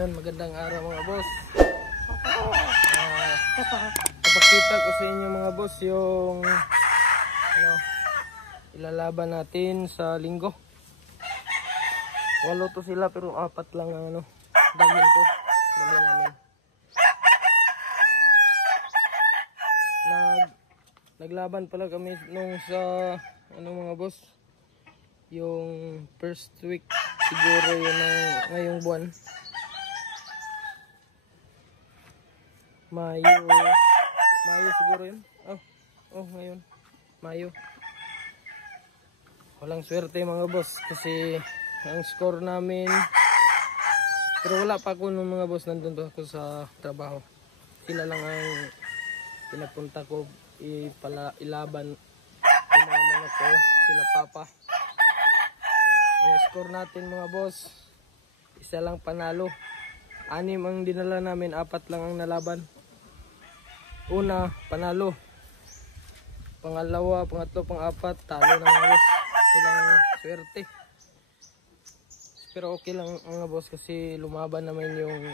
Yun, magandang araw mga boss. Papakita ko sa inyo mga boss yung ilalaban natin sa linggo. 8 to sila pero 4 lang ang dalhin ko. Dalhin namin. Naglaban pala kami nung sa mga boss. Yung first week siguro yun ngayong buwan. Mayo siguro yun. Ngayon. Mayo. Walang swerte mga boss kasi ang score namin, pero wala pa ako nung mga boss, nandun pa ako sa trabaho. Sila lang ang pinapunta ko ilaban yung mga manok ko, sila papa. Ang score natin mga boss, isa lang panalo. 6 ang dinala namin, 4 lang ang nalaban. Una, panalo. Pangalawa, pangatlo, pang-4, talo na mga boss. Walang swerte. Pero okay lang mga boss kasi lumaban naman yung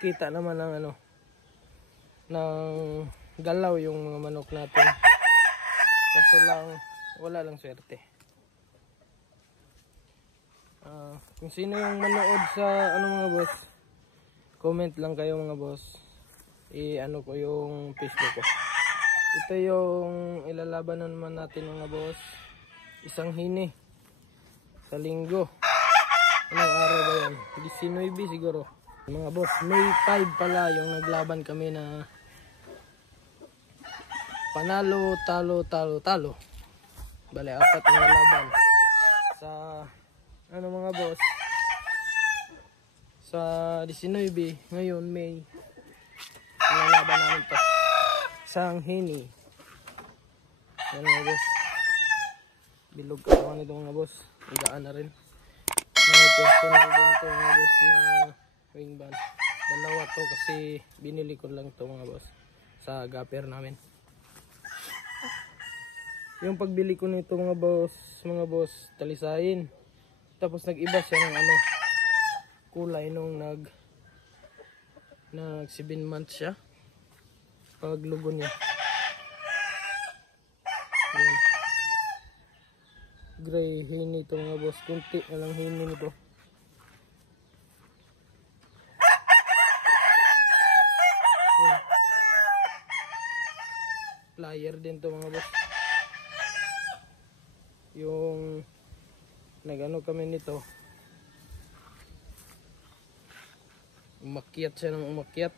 kita naman ng ng galaw yung mga manok natin. Kaso lang wala lang swerte. Kung sino yung manood sa mga boss, comment lang kayo mga boss. Ko yung Facebook ko. Ito yung ilalaban naman natin mga boss. Isang hini sa linggo. Anong araw ba yan? 19 siguro. Mga boss, May 5 pala yung naglaban kami na panalo, talo. Bale, 4 ang nalaban. Sa mga boss, sa 19, ngayon May, nalaban namin to. Isang hini. Yan mga boss. Bilog katawan nito mga boss. Higaan na rin. May personal din to mga boss na wing band. 2 to kasi binili ko lang to mga boss sa gapper namin. Yung pagbili ko nito mga boss, talisayin. Tapos nag-iba siya ng kulay nung nag 7 months siya. Paglugo niya. Ayan. Gray hini ito mga boss. Kunti na lang hini nito. Ayan. Flyer din to mga boss. Yung kami nito. Umakyat siya ng umakyat.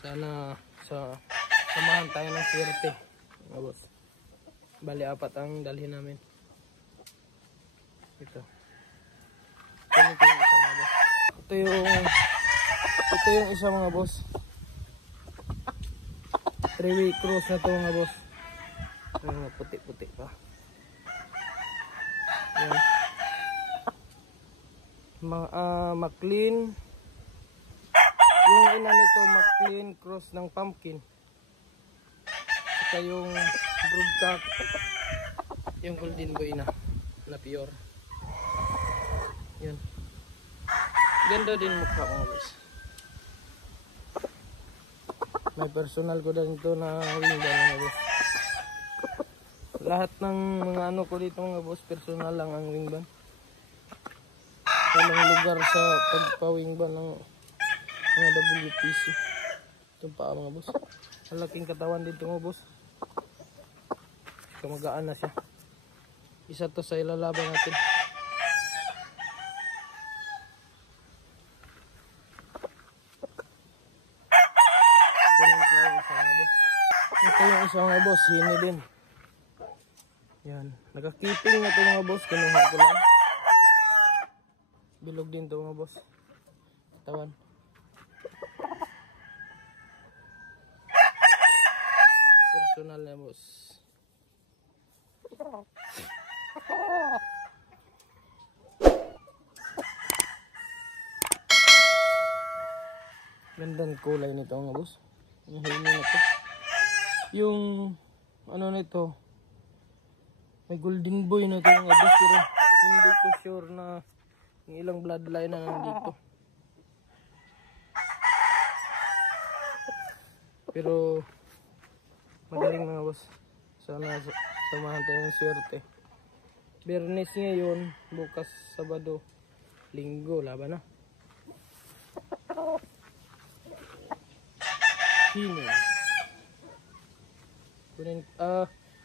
Sana samahan tayo ng swerte mga boss. Bali 4 ang dalhin namin. Ito yung isa mga boss. Ito yung isa mga boss. 3-week cross na to mga boss. Puti-puti pa. Yan. McLean. Yung ina nito McLean cross ng pumpkin. Saka yung broodcock, yung golden boy na pure. Yun. Ganda din mukha mga boss. May personal ko din ito na wing band mga boss. Lahat ng mga ko dito mga boss, personal lang ang wing band. Walang lugar sa pagpa-wing band ng mga WPC. Itong paa mga boss. Malaking katawan dito mga boss. Kamagaan na siya. Isa to sa ilalaban natin. Ito yung isa mga boss. Hini din. Yan. Nakakiping na ito mga boss. Kinuha ko lang. Bilog din ito mga boss. Katawan. Personal na boss. Gandang kulay nito mga boss. Yung hini na ito. Yung nito, may golden boy na ito mga boss, pero hindi ko sure na yung ilang bloodline na nandito. Pero magaling mga boss. Sana samahan tayo ng swerte. Biyernes ngayon, bukas Sabado, Linggo, laban na. Hino.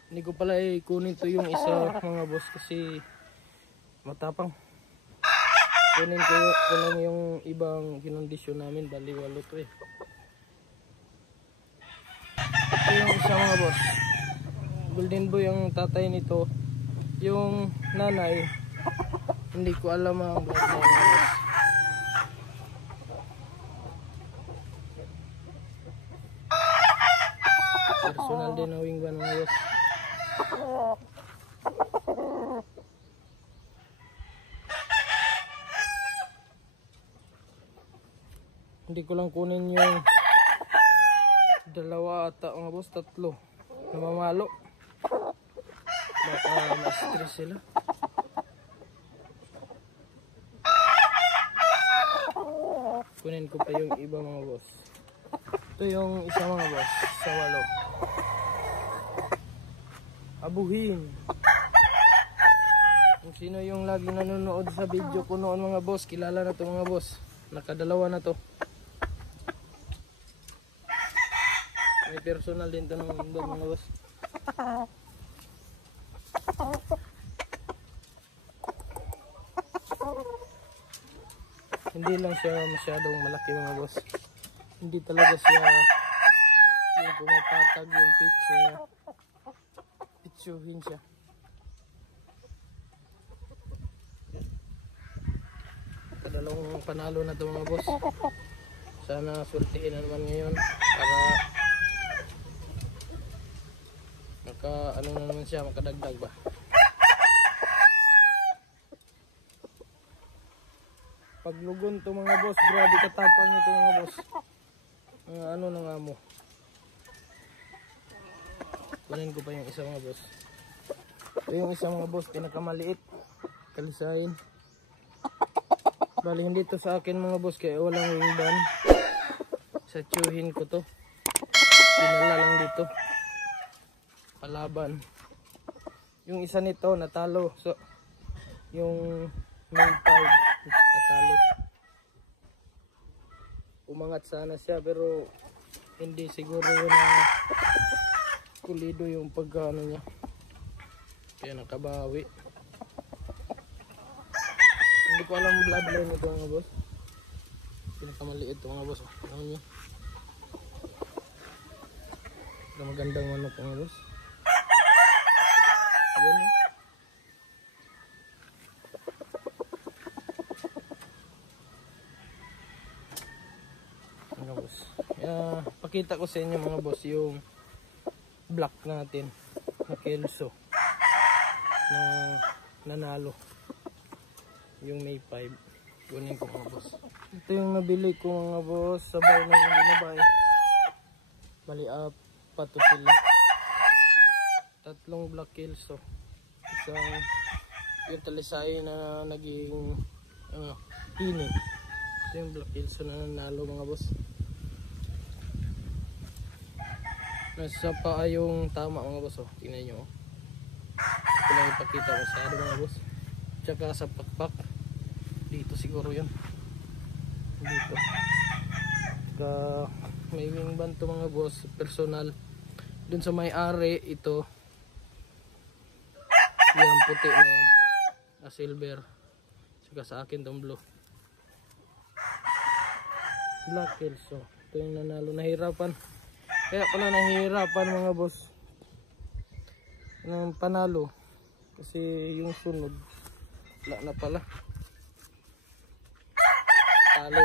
Hindi ko pala kunin to yung isa mga boss kasi matapang. Kunin ko lang yung ibang kinondisyon namin, bali walo to eh. Ito yung isa mga boss. Golden Boy ang tatay nito. Yung nanay, hindi ko alam ang bloodline mga boss. Personal din na wingman mga boss. Hindi ko lang kunin yung dalawa ata mga boss, tatlo. Namamalo. Baka ma-stress sila. Kunin ko pa yung iba mga boss. Ito yung isa mga boss, sa walo. Abuhin. Kung sino yung lagi nanonood sa video ko noon mga boss, kilala na to mga boss. Nakadalawa na to. May personal din to ng mga boss. Hindi lang siya masyadong malaki mga boss. Hindi talaga siya yung pumapatag yung pitch niya. Pitsuhin siya. Kadalawang panalo na to mga boss. Sana surtihin na naman ngayon para ano na naman siya, makadagdag ba. Paglugon to mga boss, grabe katapang nito mga boss. Ano na nga mo. Kunin ko pa yung isa mga boss. Ito yung isa mga boss, pinakamaliit. Kalisain. Bali hindi to sa akin mga boss, kaya walang wingban. Sa tsuhin ko to. Pinala lang dito. Palaban. Yung isa nito natalo. So yung May 5 natalo. Umangat sana siya pero hindi siguro na kulido yung pagkano niya. Kaya nakabawi. Hindi ko alam bloodline ito mga boss. Pinakamaliit ito mga boss. Alam nyo. Magandang manok mga boss. Ayan eh. Mga boss. Pakita ko sa inyo mga boss yung black natin na Kelso na nanalo. Yung May 5. Kunin ko mga boss. Ito yung nabili ko mga boss. Sabay na yung binabay. Bali pato sila. Tatlong black Kelso. Isang yung talisay na naging hini. Ito yung black Kelso na nanalo mga boss. Nasa paa yung tama mga boss. Oh. Tingnan nyo. Ito lang ipakita ko sa mga boss. Tsaka sa pakpak. Dito siguro yun. Dito. May wingban to mga boss. Personal. Dun sa may-ari ito. Yung puti na yan. Silver. Saka sa akin tong blue. Black Kelso. Ito yung nanalo. Nahirapan. Kaya pala nahihirapan mga boss ng panalo kasi yung sunod wala na pala. Talo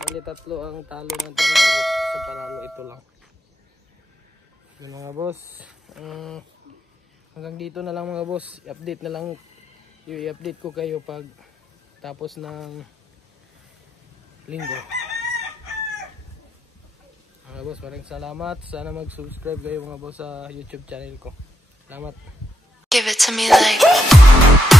bali tatlo ang talo ng mga boss. Sa panalo ito lang yung mga boss. Hanggang dito na lang mga boss. I-update na lang, i-update ko kayo pag tapos ng linggo. Mga boss, maraming salamat. Sana mag-subscribe kayo mga boss sa YouTube channel ko. Salamat. Give it to me like